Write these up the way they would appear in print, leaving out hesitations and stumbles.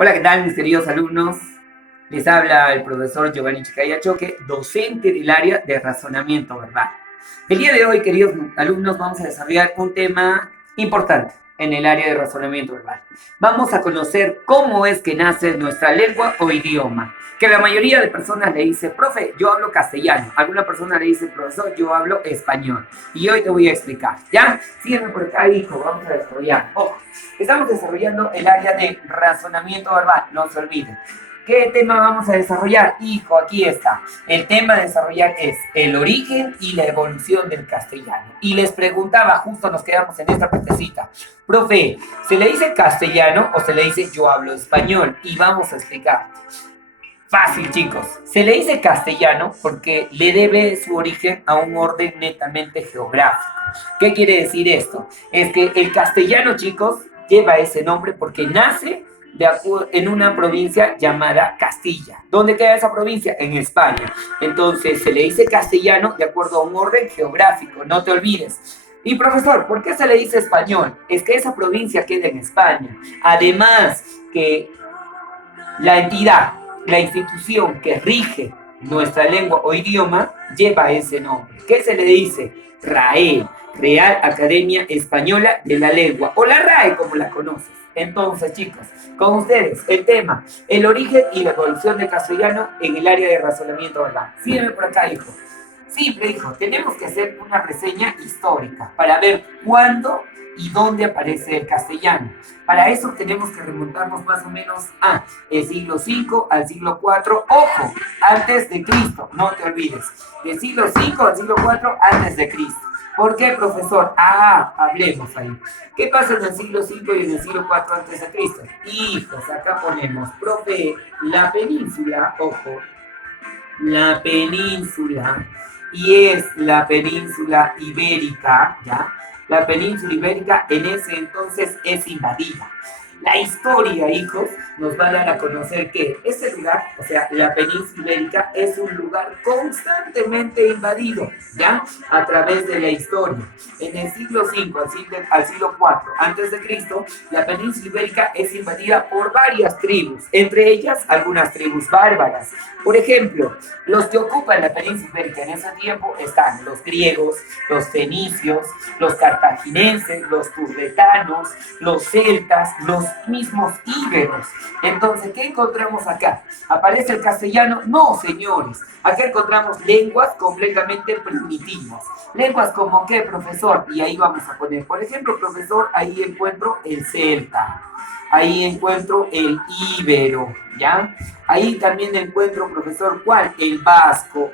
Hola, ¿qué tal, mis queridos alumnos? Les habla el profesor Giovanni Chicaya Choque, docente del área de razonamiento verbal. El día de hoy, queridos alumnos, vamos a desarrollar un tema importante en el área de razonamiento verbal. Vamos a conocer cómo es que nace nuestra lengua o idioma. Que la mayoría de personas le dice, profe, yo hablo castellano. Alguna persona le dice, profesor, yo hablo español. Y hoy te voy a explicar, ¿ya? Sígueme por acá, hijo, vamos a desarrollar. Ojo, estamos desarrollando el área de razonamiento verbal, no se olviden. ¿Qué tema vamos a desarrollar? Hijo, aquí está. El tema a desarrollar es el origen y la evolución del castellano. Y les preguntaba, justo nos quedamos en esta partecita, profe, ¿se le dice castellano o se le dice yo hablo español? Y vamos a explicar. Fácil, chicos. Se le dice castellano porque le debe su origen a un orden netamente geográfico. ¿Qué quiere decir esto? Es que el castellano, chicos, lleva ese nombre porque nace en una provincia llamada Castilla. ¿Dónde queda esa provincia? En España. Entonces se le dice castellano de acuerdo a un orden geográfico, no te olvides. Y profesor, ¿por qué se le dice español? Es que esa provincia queda en España. Además que la entidad, la institución que rige nuestra lengua o idioma lleva ese nombre. ¿Qué se le dice? RAE, Real Academia Española de la Lengua, o la RAE como la conoces. Entonces, chicos, con ustedes el tema, el origen y la evolución del castellano en el área de razonamiento verbal. Sígueme por acá, hijo. Simple, hijo, tenemos que hacer una reseña histórica para ver cuándo y dónde aparece el castellano. Para eso tenemos que remontarnos más o menos a el siglo V al siglo IV, ojo, antes de Cristo, no te olvides, del siglo V al siglo IV antes de Cristo. ¿Por qué, profesor? Hablemos ahí. ¿Qué pasa en el siglo V y en el siglo IV antes de Cristo? Hijos, acá ponemos, profe, la península, ojo, la península, y es la península ibérica, ¿ya? La península ibérica en ese entonces es invadida. La historia, hijos, nos va a dar a conocer que ese lugar, o sea, la península ibérica, es un lugar constantemente invadido, ¿ya? A través de la historia. En el siglo V al siglo IV antes de Cristo, la península ibérica es invadida por varias tribus, entre ellas algunas tribus bárbaras. Por ejemplo, los que ocupan la península ibérica en ese tiempo están los griegos, los fenicios, los cartagineses, los turdetanos, los celtas, los mismos íberos. Entonces, ¿qué encontramos acá? ¿Aparece el castellano? No, señores. Acá encontramos lenguas completamente primitivas. Lenguas como qué, profesor, y ahí vamos a poner, por ejemplo, profesor, ahí encuentro el celta. Ahí encuentro el íbero, ¿ya? Ahí también encuentro, profesor, ¿cuál? El vasco,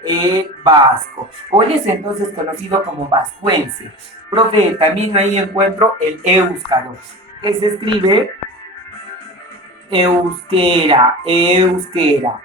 o en ese entonces conocido como vascuense. Profe, también ahí encuentro el éuscaro, que se escribe euskera.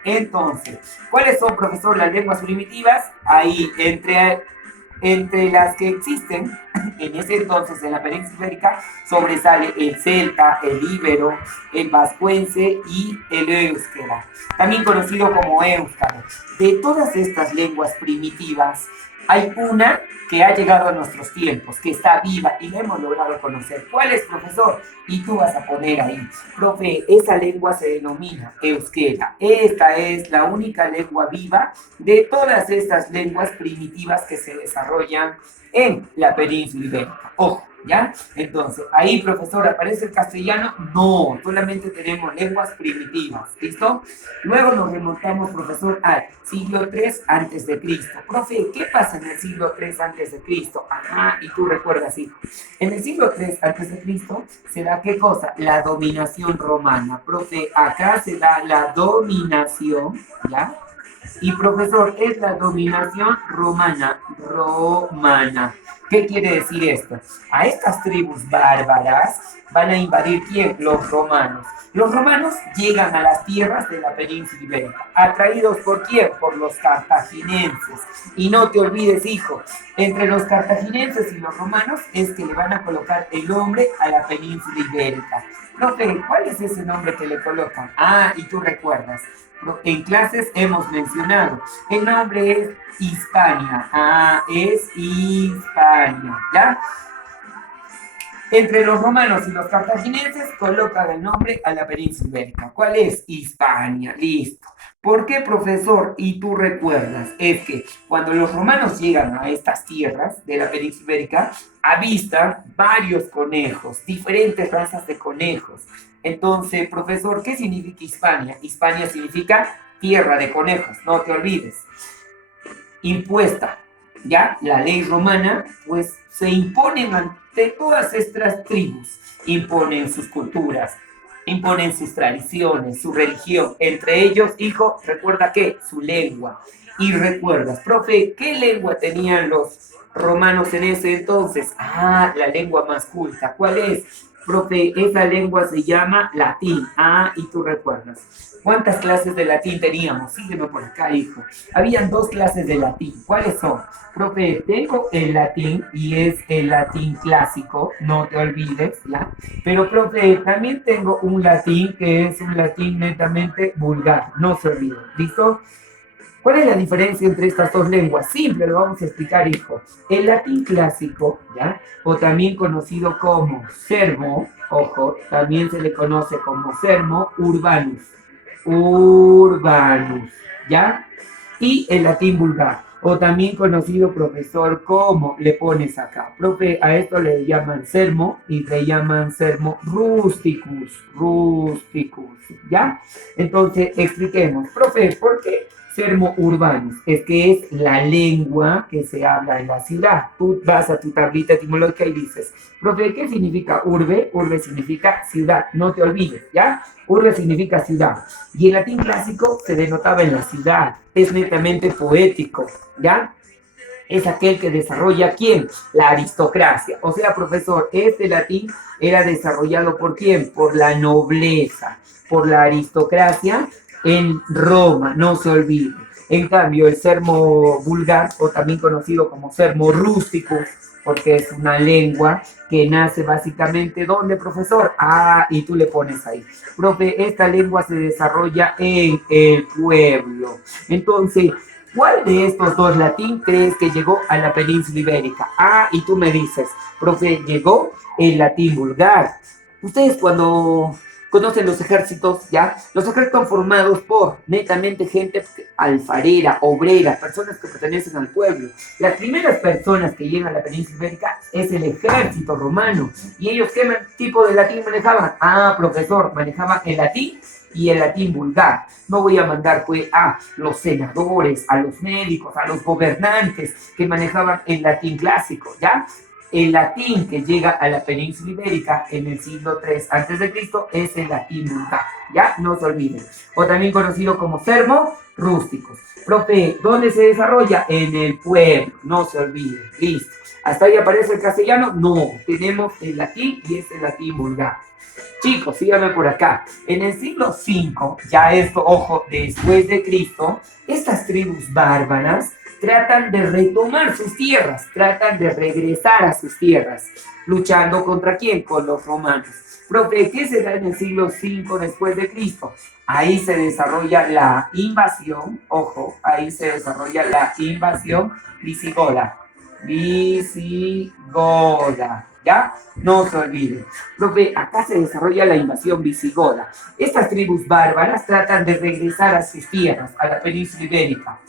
Entonces, ¿cuáles son, profesor, las lenguas primitivas? Ahí, entre las que existen en ese entonces en la península ibérica, sobresale el celta, el íbero, el vascuense y el euskera, también conocido como éuscaro. De todas estas lenguas primitivas, hay una que ha llegado a nuestros tiempos, que está viva y la hemos logrado conocer. ¿Cuál es, profesor? Y tú vas a poner ahí, profe, esa lengua se denomina euskera. Esta es la única lengua viva de todas estas lenguas primitivas que se desarrollan en la península ibérica. Ojo, ¿ya? Entonces, ahí, profesor, ¿aparece el castellano? No, solamente tenemos lenguas primitivas, ¿listo? Luego nos remontamos, profesor, al siglo III antes de Cristo. Profe, ¿qué pasa en el siglo III antes de Cristo? Ajá, y tú recuerdas, hijo. En el siglo III antes de Cristo se da ¿qué cosa? La dominación romana. Profe, acá se da la dominación, ¿ya? Y profesor, es la dominación romana. ¿Qué quiere decir esto? A estas tribus bárbaras van a invadir ¿quién? Los romanos. Los romanos llegan a las tierras de la península ibérica, atraídos ¿por quién? Por los cartagineses. Y no te olvides, hijo, entre los cartagineses y los romanos es que le van a colocar el nombre a la península ibérica. Profe, ¿cuál es ese nombre que le colocan? Y tú recuerdas. En clases hemos mencionado, el nombre es Hispania. Es Hispania, ¿ya? Entre los romanos y los cartagineses colocan el nombre a la península ibérica. ¿Cuál es? Hispania. Listo. ¿Por qué, profesor? Y tú recuerdas, es que cuando los romanos llegan a estas tierras de la península ibérica, avistan varios conejos, diferentes razas de conejos. Entonces, profesor, ¿qué significa Hispania? Hispania significa tierra de conejos, no te olvides. Impuesta, ya la ley romana, pues se imponen ante todas estas tribus, imponen sus culturas, imponen sus tradiciones, su religión, entre ellos, hijo, recuerda que su lengua. Y recuerdas, profe, ¿qué lengua tenían los romanos en ese entonces? Ah, la lengua más culta. ¿Cuál es? Profe, esa lengua se llama latín. Ah, y tú recuerdas. ¿Cuántas clases de latín teníamos? Sígueme por acá, hijo. Habían dos clases de latín. ¿Cuáles son? Profe, tengo el latín y es el latín clásico, no te olvides, ¿ya? Pero, profe, también tengo un latín que es un latín netamente vulgar, no se olvide, ¿listo? ¿Cuál es la diferencia entre estas dos lenguas? Simple, lo vamos a explicar, hijo. El latín clásico, ¿ya? O también conocido como sermo, ojo, también se le conoce como sermo urbanus. Urbanus, ¿ya? Y el latín vulgar, o también conocido, profesor, como le pones acá. Profe, a esto le llaman sermo y le llaman sermo rusticus, rusticus, ¿ya? Entonces, expliquemos. Profe, ¿por qué sermo urbanus? Es que es la lengua que se habla en la ciudad. Tú vas a tu tablita etimológica y dices, profe, ¿qué significa urbe? Urbe significa ciudad, no te olvides, ¿ya? Urbe significa ciudad. Y el latín clásico se denotaba en la ciudad. Es netamente poético, ¿ya? Es aquel que desarrolla ¿quién? La aristocracia. O sea, profesor, este latín era desarrollado ¿por quién? Por la nobleza, por la aristocracia en Roma, no se olvide. En cambio, el sermo vulgar, o también conocido como sermo rústico, porque es una lengua que nace básicamente, ¿dónde, profesor? Ah, y tú le pones ahí. Profe, esta lengua se desarrolla en el pueblo. Entonces, ¿cuál de estos dos latín crees que llegó a la península ibérica? Ah, y tú me dices, profe, llegó el latín vulgar. Ustedes cuando conocen los ejércitos, ¿ya? Los ejércitos están formados por netamente gente alfarera, obrera, personas que pertenecen al pueblo. Las primeras personas que llegan a la península ibérica es el ejército romano. ¿Y ellos qué tipo de latín manejaban? Ah, profesor, manejaban el latín y el latín vulgar. No voy a mandar pues a los senadores, a los médicos, a los gobernantes que manejaban el latín clásico, ¿ya? El latín que llega a la península ibérica en el siglo III a.C. es el latín vulgar, ¿ya? No se olviden. O también conocido como sermo rústicos. Profe, ¿dónde se desarrolla? En el pueblo, no se olviden. Listo. ¿Hasta ahí aparece el castellano? No, tenemos el latín y es el latín vulgar. Chicos, síganme por acá. En el siglo V, ya esto, ojo, después de Cristo, estas tribus bárbaras tratan de retomar sus tierras, tratan de regresar a sus tierras, luchando contra quién, con los romanos. Profe, ¿qué se da en el siglo V después de Cristo? Ahí se desarrolla la invasión, ojo, ahí se desarrolla la invasión visigoda. Visigoda, ¿ya? No se olviden. Profe, acá se desarrolla la invasión visigoda. Estas tribus bárbaras tratan de regresar a sus tierras, a la península ibérica.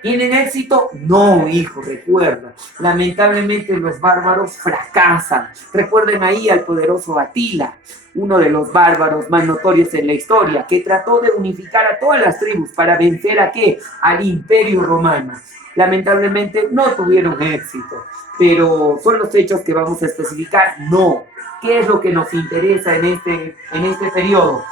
¿Tienen éxito? No, hijo, recuerda. Lamentablemente los bárbaros fracasan. Recuerden ahí al poderoso Atila, uno de los bárbaros más notorios en la historia, que trató de unificar a todas las tribus para vencer a ¿qué? Al Imperio Romano. Lamentablemente no tuvieron éxito, pero son los hechos que vamos a especificar. No. ¿Qué es lo que nos interesa en este periodo?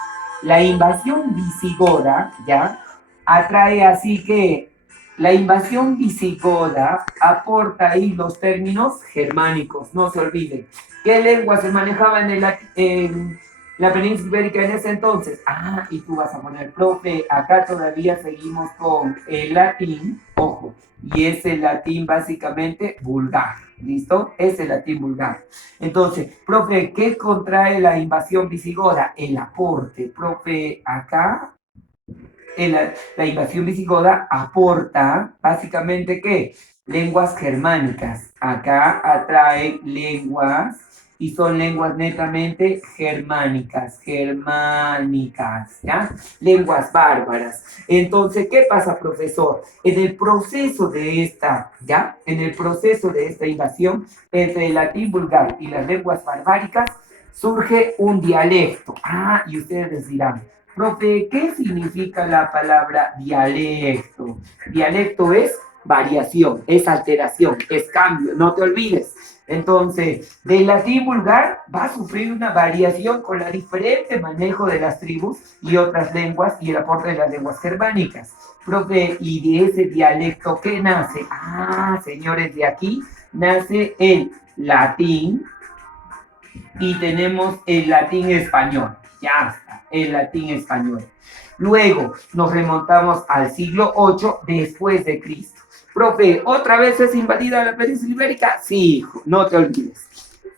La invasión visigoda, ¿ya? Atrae así que la invasión visigoda aporta ahí los términos germánicos, no se olviden. ¿Qué lengua se manejaba en la península ibérica en ese entonces? Ah, y tú vas a poner, profe, acá todavía seguimos con el latín, ojo, y es el latín básicamente vulgar, ¿listo? Es el latín vulgar. Entonces, profe, ¿qué contrae la invasión visigoda? El aporte, profe, acá la invasión visigoda aporta básicamente ¿qué? Lenguas germánicas. Acá atrae lenguas y son lenguas netamente germánicas, ¿ya? Lenguas bárbaras. Entonces, ¿qué pasa, profesor? En el proceso de esta, ¿ya? En el proceso de esta invasión entre el latín vulgar y las lenguas barbáricas, surge un dialecto. Ah, y ustedes dirán, profe, ¿qué significa la palabra dialecto? Dialecto es variación, es alteración, es cambio, no te olvides. Entonces, del latín vulgar va a sufrir una variación con el diferente manejo de las tribus y otras lenguas y el aporte de las lenguas germánicas. Profe, ¿y de ese dialecto qué nace? Ah, señores, de aquí nace el latín y tenemos el latín español. Ya está, el latín español. Luego nos remontamos al siglo VIII después de Cristo. Profe, ¿otra vez es invadida la península ibérica? Sí, hijo, no te olvides.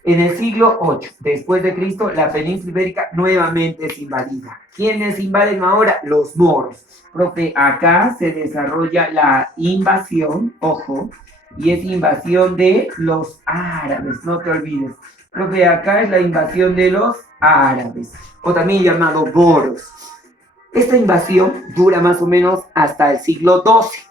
En el siglo VIII después de Cristo, la península ibérica nuevamente es invadida. ¿Quiénes invaden ahora? Los moros. Profe, acá se desarrolla la invasión, ojo, y es invasión de los árabes, no te olvides. Profe, acá es la invasión de los árabes, o también llamado moros. Esta invasión dura más o menos hasta el siglo XII.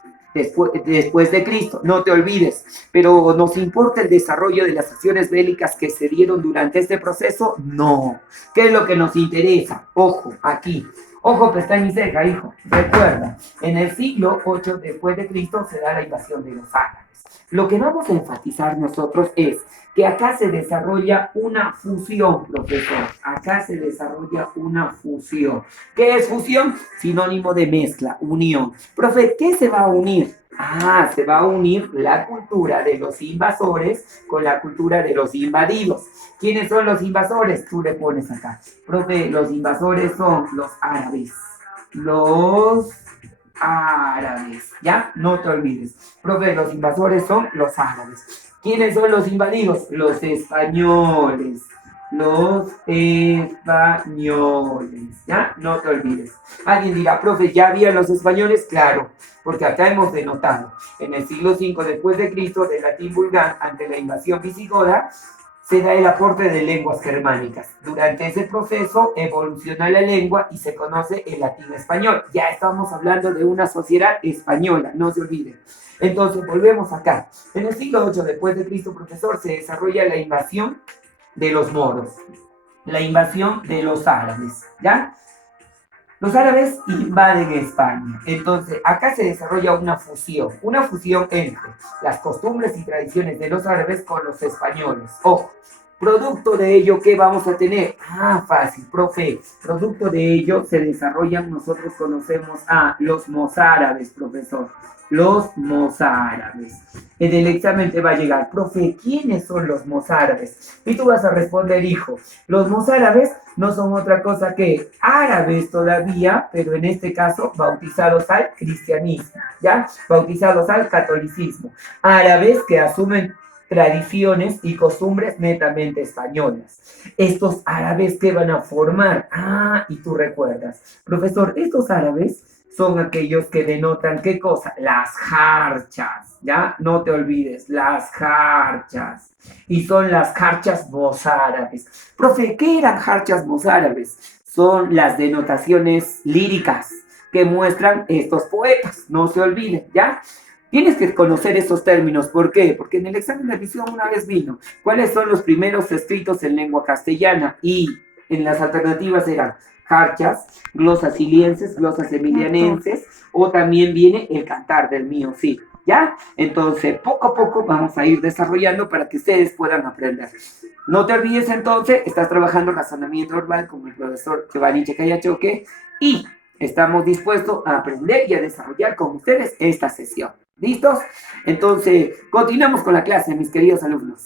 Después de Cristo, no te olvides, pero ¿nos importa el desarrollo de las acciones bélicas que se dieron durante este proceso? No. ¿Qué es lo que nos interesa? Ojo, aquí. Ojo, pestaña y ceja, hijo. Recuerda, en el siglo VIII después de Cristo se da la invasión de los árabes. Lo que vamos a enfatizar nosotros es que acá se desarrolla una fusión, profesor. Acá se desarrolla una fusión. ¿Qué es fusión? Sinónimo de mezcla, unión. Profe, ¿qué se va a unir? Ah, se va a unir la cultura de los invasores con la cultura de los invadidos. ¿Quiénes son los invasores? Tú le pones acá. Profe, los invasores son los árabes. Los árabes, ¿ya? No te olvides. Profe, los invasores son los árabes. ¿Quiénes son los invadidos? Los españoles. Los españoles, ¿ya? No te olvides. Alguien dirá, profe, ¿ya había los españoles? Claro, porque acá hemos denotado, en el siglo V después de Cristo, del latín vulgar, ante la invasión visigoda, se da el aporte de lenguas germánicas. Durante ese proceso evoluciona la lengua y se conoce el latín español. Ya estamos hablando de una sociedad española, no se olviden. Entonces, volvemos acá. En el siglo VIII después de Cristo, profesor, se desarrolla la invasión de los moros, la invasión de los árabes, ¿ya? Los árabes invaden España. Entonces, acá se desarrolla una fusión entre las costumbres y tradiciones de los árabes con los españoles. Ojo, producto de ello, ¿qué vamos a tener? Ah, fácil, profe. Producto de ello se desarrollan, nosotros conocemos a los mozárabes, profesor. Los mozárabes. En el examen te va a llegar, profe, ¿quiénes son los mozárabes? Y tú vas a responder, hijo, los mozárabes no son otra cosa que árabes todavía, pero en este caso bautizados al cristianismo, ¿ya? Bautizados al catolicismo. Árabes que asumen tradiciones y costumbres netamente españolas. Estos árabes que van a formar, y tú recuerdas, profesor, estos árabes son aquellos que denotan, ¿qué cosa? Las jarchas, ¿ya? No te olvides, las jarchas. Y son las jarchas mozárabes. Profe, ¿qué eran jarchas mozárabes? Son las denotaciones líricas que muestran estos poetas, no se olviden, ¿ya? Tienes que conocer estos términos, ¿por qué? Porque en el examen de admisión una vez vino, ¿cuáles son los primeros escritos en lengua castellana? Y en las alternativas eran jarchas, glosas silienses, glosas emilianenses, o también viene el cantar del mío, sí, ¿ya? Entonces, poco a poco vamos a ir desarrollando para que ustedes puedan aprender. No te olvides entonces, estás trabajando razonamiento verbal con el profesor Giovanni Checayachoque y estamos dispuestos a aprender y a desarrollar con ustedes esta sesión. ¿Listos? Entonces, continuamos con la clase, mis queridos alumnos.